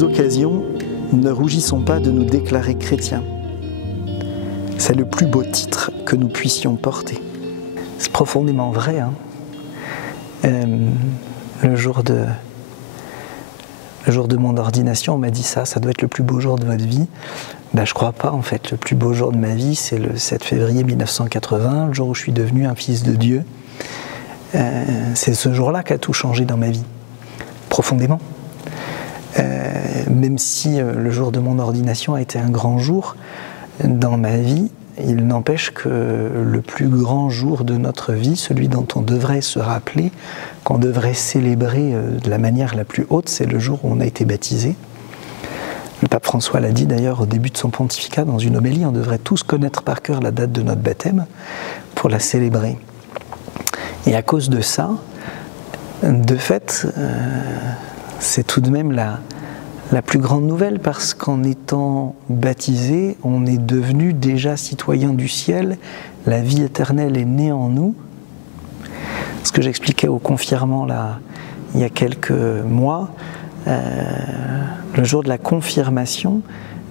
ces occasions, ne rougissons pas de nous déclarer chrétiens. C'est le plus beau titre que nous puissions porter. C'est profondément vrai. Hein. Le jour de mon ordination, on m'a dit ça doit être le plus beau jour de votre vie. Ben, je ne crois pas en fait. Le plus beau jour de ma vie, c'est le 7 février 1980, le jour où je suis devenu un fils de Dieu. C'est ce jour-là qu'a tout changé dans ma vie, profondément. Même si le jour de mon ordination a été un grand jour dans ma vie, il n'empêche que le plus grand jour de notre vie, celui dont on devrait se rappeler, qu'on devrait célébrer de la manière la plus haute, c'est le jour où on a été baptisé. Le pape François l'a dit d'ailleurs au début de son pontificat dans une homélie, on devrait tous connaître par cœur la date de notre baptême pour la célébrer. Et à cause de ça, de fait, c'est tout de même la plus grande nouvelle, parce qu'en étant baptisé, on est devenu déjà citoyen du ciel, la vie éternelle est née en nous. Ce que j'expliquais aux confirmants là, il y a quelques mois, le jour de la confirmation,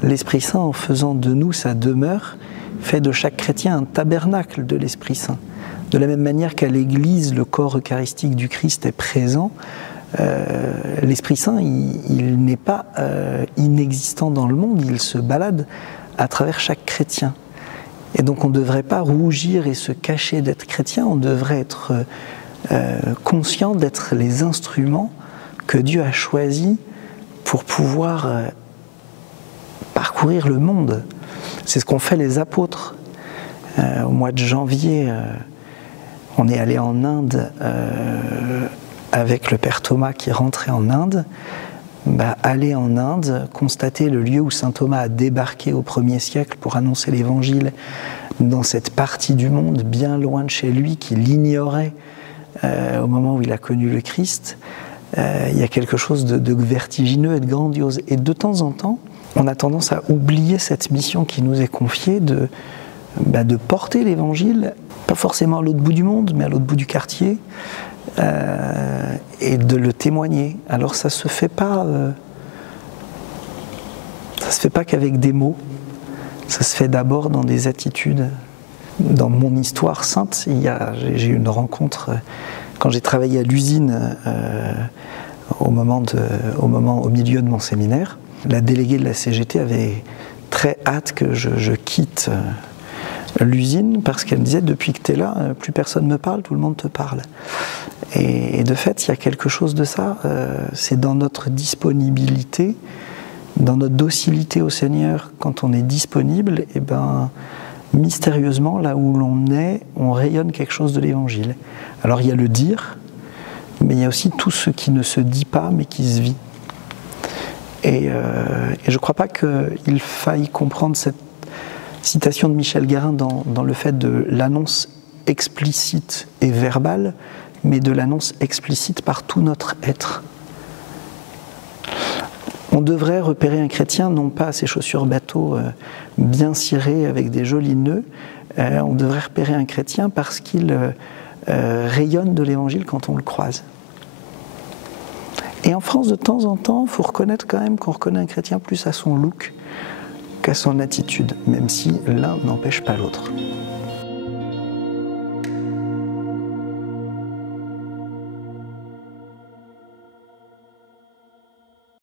l'Esprit Saint, en faisant de nous sa demeure, fait de chaque chrétien un tabernacle de l'Esprit Saint. De la même manière qu'à l'Église, le corps eucharistique du Christ est présent, l'Esprit Saint, il n'est pas inexistant dans le monde, il se balade à travers chaque chrétien. Et donc on ne devrait pas rougir et se cacher d'être chrétien, on devrait être conscient d'être les instruments que Dieu a choisis pour pouvoir parcourir le monde. C'est ce qu'ont fait les apôtres. Au mois de janvier, on est allé en Inde avec le père Thomas qui rentrait en Inde. Aller en Inde, constater le lieu où saint Thomas a débarqué au 1er siècle pour annoncer l'évangile dans cette partie du monde bien loin de chez lui, qu'il ignorait au moment où il a connu le Christ, il y a quelque chose de vertigineux et de grandiose. Et de temps en temps, on a tendance à oublier cette mission qui nous est confiée de porter l'évangile, pas forcément à l'autre bout du monde, mais à l'autre bout du quartier, et de le témoigner. Alors ça se fait pas qu'avec des mots, ça se fait d'abord dans des attitudes. Dans mon histoire sainte, j'ai eu une rencontre quand j'ai travaillé à l'usine au milieu de mon séminaire. La déléguée de la CGT avait très hâte que je quitte l'usine, parce qu'elle me disait, depuis que tu es là, plus personne ne me parle, tout le monde te parle. Et de fait, il y a quelque chose de ça, c'est dans notre disponibilité, dans notre docilité au Seigneur, quand on est disponible, et mystérieusement, là où l'on est, on rayonne quelque chose de l'Évangile. Alors il y a le dire, mais il y a aussi tout ce qui ne se dit pas, mais qui se vit. Et je ne crois pas qu'il faille comprendre cette citation de Michel Guérin dans le fait de l'annonce explicite et verbale, mais de l'annonce explicite par tout notre être. On devrait repérer un chrétien non pas à ses chaussures bateau bien cirées avec des jolis nœuds, on devrait repérer un chrétien parce qu'il rayonne de l'évangile quand on le croise. Et en France, de temps en temps, il faut reconnaître quand même qu'on reconnaît un chrétien plus à son look qu'à son attitude, même si l'un n'empêche pas l'autre.